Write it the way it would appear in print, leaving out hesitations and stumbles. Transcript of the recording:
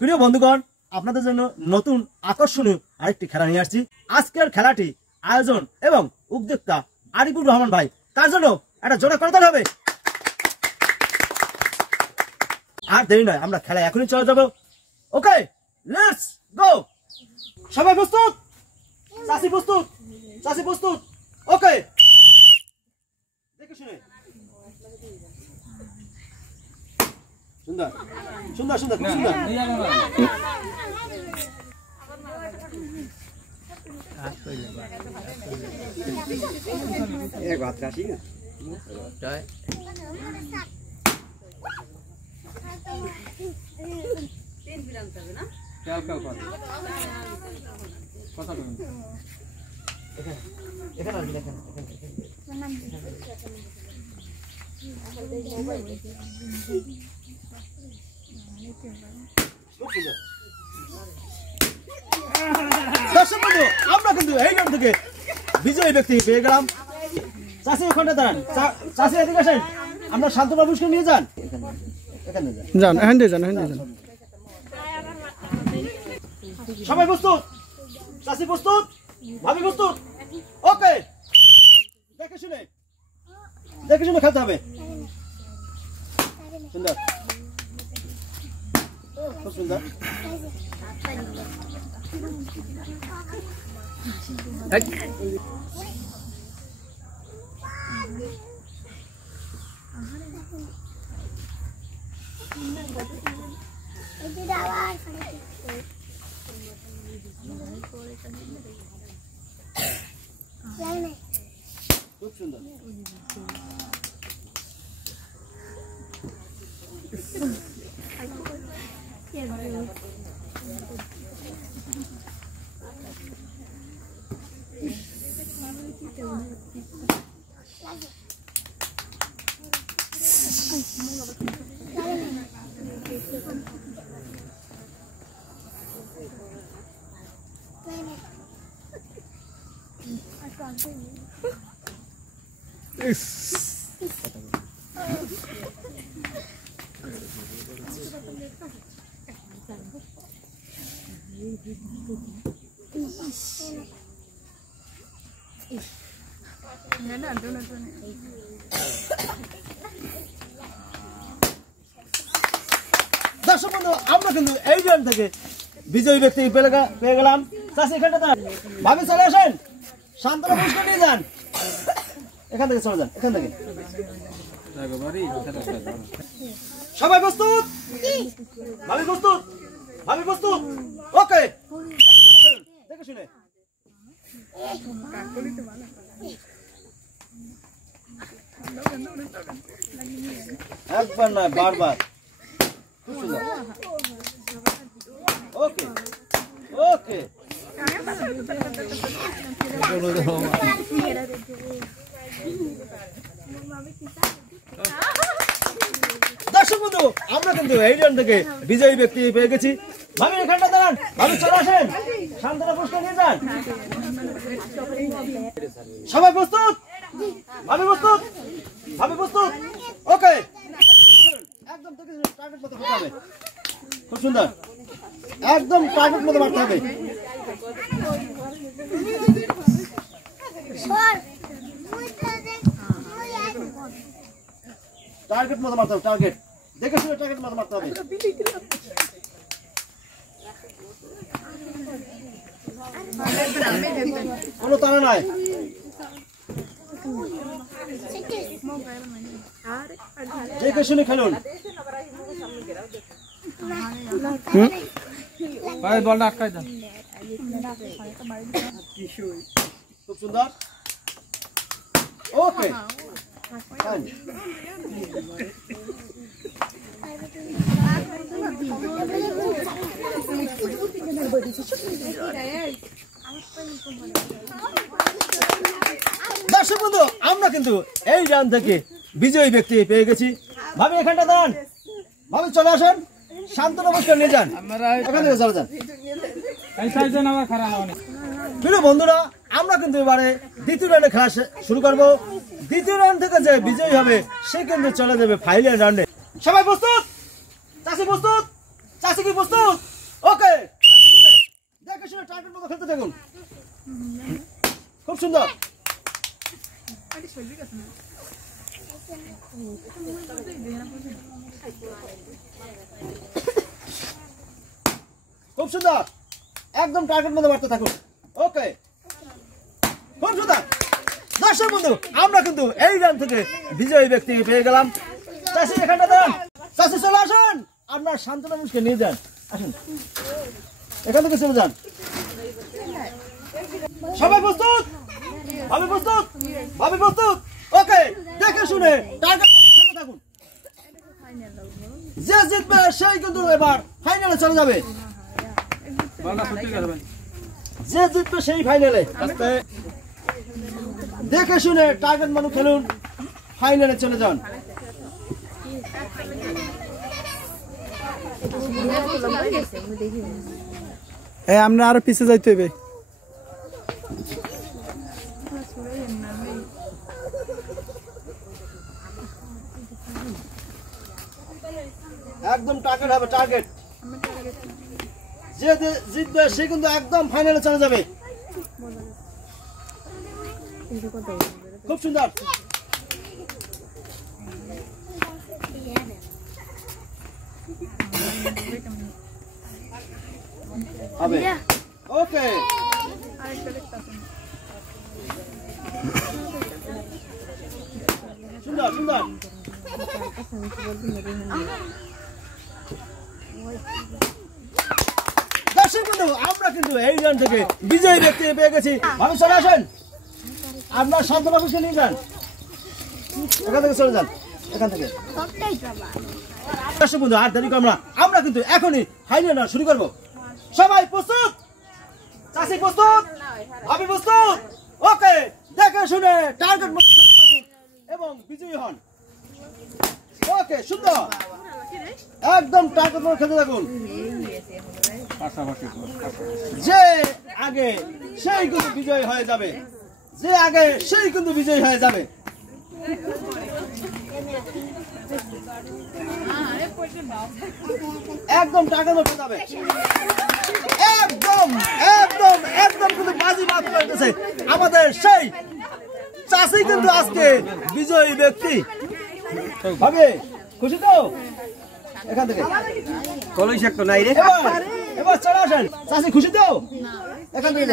প্রিয় বন্ধুগণ, আপনাদের জন্য নতুন আকর্ষণীয় আরেকটি খেলা নিয়ে আসছি। আজকের খেলাটি আয়োজন এবং উদ্যোক্তা আরিফুর রহমান ভাই, তার জন্য একটা জোরে করতে হবে। আর দেরি নয়, আমরা খেলা এখনই চলে যাবো। ওকে, লেটস গো। সবাই প্রস্তুত? চাচি প্রস্তুত? চাচি প্রস্তুত? ওকে, দেখে শুনে। সুন্দর সুন্দর সুন্দর সুন্দর। দর্শক বন্ধু, আমরা কিন্তু এই রাউন্ড থেকে বিজয়ী ব্যক্তি পেয়ে গেলাম। চাষি ওখানে দাঁড়ান, চাষি এদিকে আসেন, আমরা শান্তনা পুরস্কার নিয়ে যান। সবাই প্রস্তুত? চাষি প্রস্তুত? ভাবি প্রস্তুত? ওকে, দেখে শুনে খেলতে হবে। সুন্দর, খুব সুন্দর। খুব সুন্দর। দর্শক বন্ধু, আমরা কিন্তু এই রাউন্ড থেকে বিজয়ী ব্যক্তি পেয়ে গেলাম। চাষি এখানটা দাঁড়ান, ভাবি চলে আসেন, শান্তনা পুরস্কার নিয়ে যান। এখান থেকে চলে যান, এখান থেকে। সবাই প্রস্তুত? ভাবি প্রস্তুত? ভাবি প্রস্তুত? ওকে, দেখে শুনে। একবার নয়, বারবার। খুব সুন্দর। ওকে ওকে, দর্শক বন্ধু, আমরা কিন্তু এই রাউন্ড থেকে বিজয়ী ব্যক্তি পেয়ে গেছি। ভাবি এখানটা দাঁড়ান, ভাবি চলে আসেন, শান্তনা পুরস্কার নিয়ে যান। সবাই প্রস্তুত? ভাবি প্রস্তুত? ভাবি প্রস্তুত? ওকে, একদম টার্গেট মতো করতে হবে। খুব সুন্দর, একদম টার্গেট মতো মারতে হবে। টার্গেট মতো মারতে হবে, টার্গেট দেখে শুনে টার্গেট মতো মারতে হবে। কোনো তারা নাই। দেখে শুনে খেলুন। বলটা আটকাই দাও। খুব সুন্দর। ওকে, দর্শক বন্ধু, আমরা কিন্তু এই রাউন্ড থেকে বিজয়ী ব্যক্তি পেয়ে গেছি। ভাবি এখানটা দাঁড়ান, ভাবি চলে আসেন, শান্তনা পুরস্কার নিয়ে যান। এখান থেকে চলে যান। প্রিয় বন্ধুরা, আমরা কিন্তু এবারে দ্বিতীয় রাউন্ডে খেলা শুরু করব। দ্বিতীয় রাউন্ড থেকে যে বিজয়ী হবে সে কিন্তু চলে যাবে ফাইনাল রাউন্ডে। সবাই প্রস্তুত? চাষি প্রস্তুত? চাষি কি প্রস্তুত? ওকে, দেখে শুনে টার্গেট মতো খেলতে থাকুন। খুব সুন্দর, খুব সুন্দর, একদম টার্গেট মতো মারতে থাকুন। ওকে, খুব সুন্দর। দর্শক বন্ধু, আমরা কিন্তু এই রান থেকে বিজয়ী ব্যক্তি পেয়ে গেলাম। চাষি এখানটা দাঁড়ান, চাষি চলে আসুন, আপনার শান্তনা মুশকে নিয়ে যান, আসুন এখান থেকে চলে যান। সবাই প্রস্তুত? ভাবি প্রস্তুত? ভাবি প্রস্তুত? ওকে, দেখে শুনে টার্গেট মতো খেলতে থাকুন। যে জিতবে সেই কিন্তু এবার ফাইনালে চলে যাবে। যে জিতবে সেই ফাইনালে। দেখে শুনে টার্গেট মতো খেলুন, ফাইনালে চলে যান। আমরা আরো পিছিয়ে যাইতে হবে। একদম টার্গেট হবে, টার্গেট। যে জিতবে সে কিন্তু একদম ফাইনালে চলে যাবে। খুব সুন্দর, হবে। ওকে, সুন্দর সুন্দর। দর্শক বন্ধু, আমরা কিন্তু এই রান থেকে বিজয়ী ব্যক্তি পেয়ে গেছি। ভাবি চলে আসেন, আপনার শান্তনা মুশকে নিয়ে যান, এখান থেকে চলে যান, এখান থেকে। দর্শক বন্ধু, আর দেরি করব না, আমরা কিন্তু এখনই ফাইনাল শুরু করব। সবাই প্রস্তুত? চাষি প্রস্তুত? ভাবি প্রস্তুত? ওকে, দেখে শুনে টার্গেট মতো খেলতে থাকুন এবং বিজয়ী হন। ওকে, সুন্দর, একদম টার্গেট মতো খেলতে থাকুন। যে আগে সেই কিন্তু বিজয়ী হয়ে যাবে, যে আগে সেই কিন্তু বিজয়ী হয়ে যাবে। একদম টাকা মতো যাবে, একদম একদম একদম কিন্তু বাজি মাত করতেছে আমাদের সেই চাষি কিন্তু আজকে বিজয়ী ব্যক্তি। ভাবে খুশি তো? এখান থেকে এবার চলে আসেন, চাষি খুশি তো? এখান থেকে